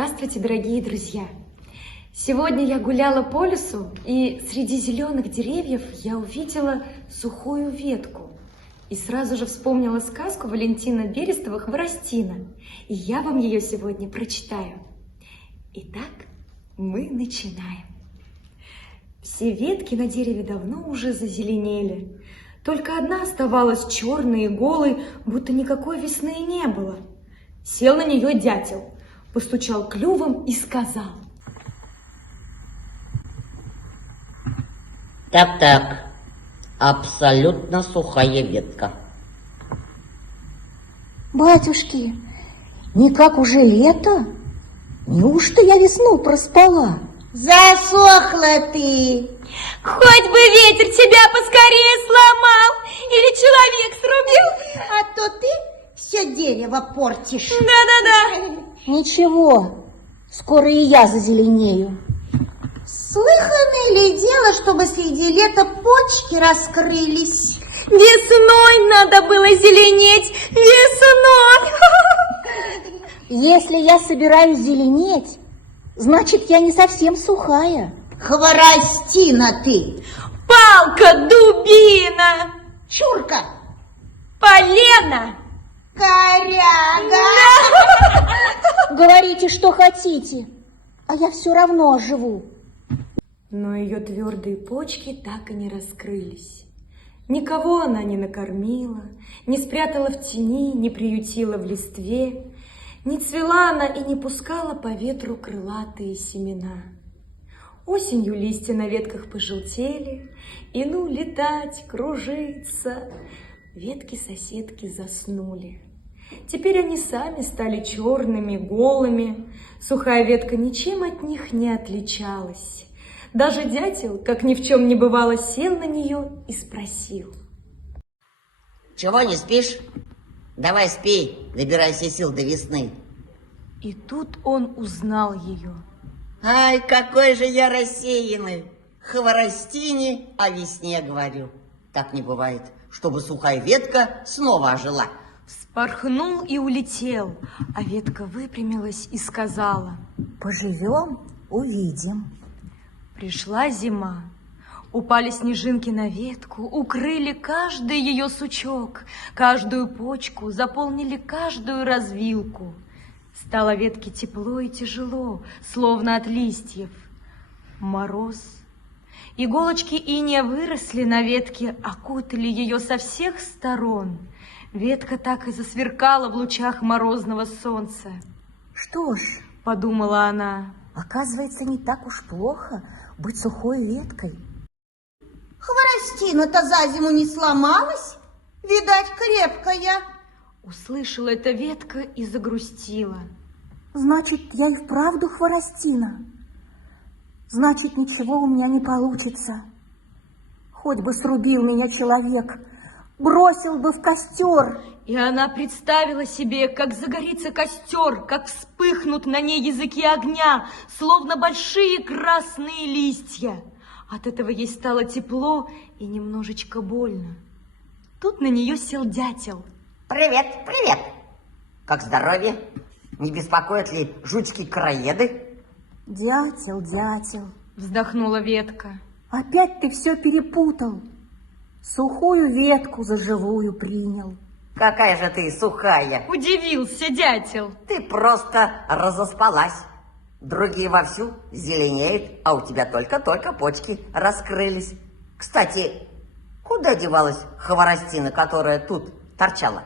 Здравствуйте, дорогие друзья! Сегодня я гуляла по лесу, и среди зеленых деревьев я увидела сухую ветку. И сразу же вспомнила сказку Валентина Берестова «Хворостина». И я вам ее сегодня прочитаю. Итак, мы начинаем. Все ветки на дереве давно уже зазеленели. Только одна оставалась черной и голой, будто никакой весны и не было. Сел на нее дятел, постучал клювом и сказал: Так, абсолютно сухая ветка. Батюшки, никак уже лето? Неужто я весну проспала? Засохла ты! хоть бы ветер тебя поскорее сломал или человек срубил. А то ты все дерево портишь. Да-да-да. Ничего, скоро и я зазеленею. Слыхано ли дело, чтобы среди лета почки раскрылись? Весной надо было зеленеть, весной. Если я собираюсь зеленеть, значит, я не совсем сухая. Хворостина ты! Палка, дубина, Чурка! полено. Коряга! Говорите, что хотите, а я все равно оживу. Но ее твердые почки так и не раскрылись. Никого она не накормила, не спрятала в тени, не приютила в листве. Не цвела она и не пускала по ветру крылатые семена. Осенью листья на ветках пожелтели, и ну летать, кружиться. Ветки-соседки заснули. Теперь они сами стали черными, голыми. Сухая ветка ничем от них не отличалась. Даже дятел, как ни в чем не бывало, сел на нее и спросил: Чего не спишь? Давай спи, набирайся сил до весны. И тут он узнал ее. Ай, какой же я рассеянный. Хворостине о весне говорю. Так не бывает, чтобы сухая ветка снова ожила. Вспорхнул и улетел, а ветка выпрямилась и сказала: Поживем, увидим. Пришла зима. Упали снежинки на ветку, укрыли каждый ее сучок, каждую почку, заполнили каждую развилку. Стало ветке тепло и тяжело, словно от листьев. Мороз. Иголочки инея выросли на ветке, окутали ее со всех сторон. Ветка так и засверкала в лучах морозного солнца. Что ж, Подумала она. оказывается, не так уж плохо быть сухой веткой. Хворостина-то за зиму не сломалась? Видать, крепкая. Услышала эта ветка и загрустила. Значит, я и вправду хворостина. Значит, ничего у меня не получится. Хоть бы срубил меня человек, бросил бы в костер. И она представила себе, как загорится костер, как вспыхнут на ней языки огня, словно большие красные листья. От этого ей стало тепло и немножечко больно. Тут на нее сел дятел. Привет, привет. Как здоровье? Не беспокоят ли жучки-короеды? Дятел, дятел, Вздохнула ветка. опять ты все перепутал. Сухую ветку за живую принял. Какая же ты сухая. Удивился дятел. Ты просто разоспалась. Другие вовсю зеленеют, а у тебя только-только почки раскрылись. Кстати, куда девалась хворостина, которая тут торчала?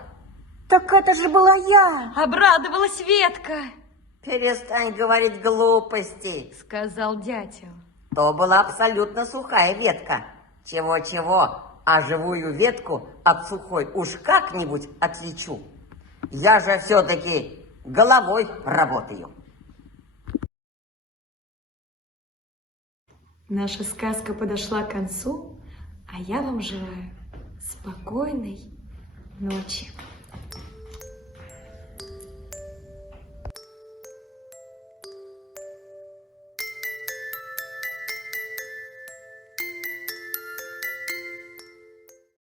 Так это же была я. Обрадовалась ветка, Перестань говорить глупости. сказал дятел. То была абсолютно сухая ветка. Чего-чего, а живую ветку от сухой уж как-нибудь отличу. Я же все-таки головой работаю. Наша сказка подошла к концу, а я вам желаю спокойной ночи.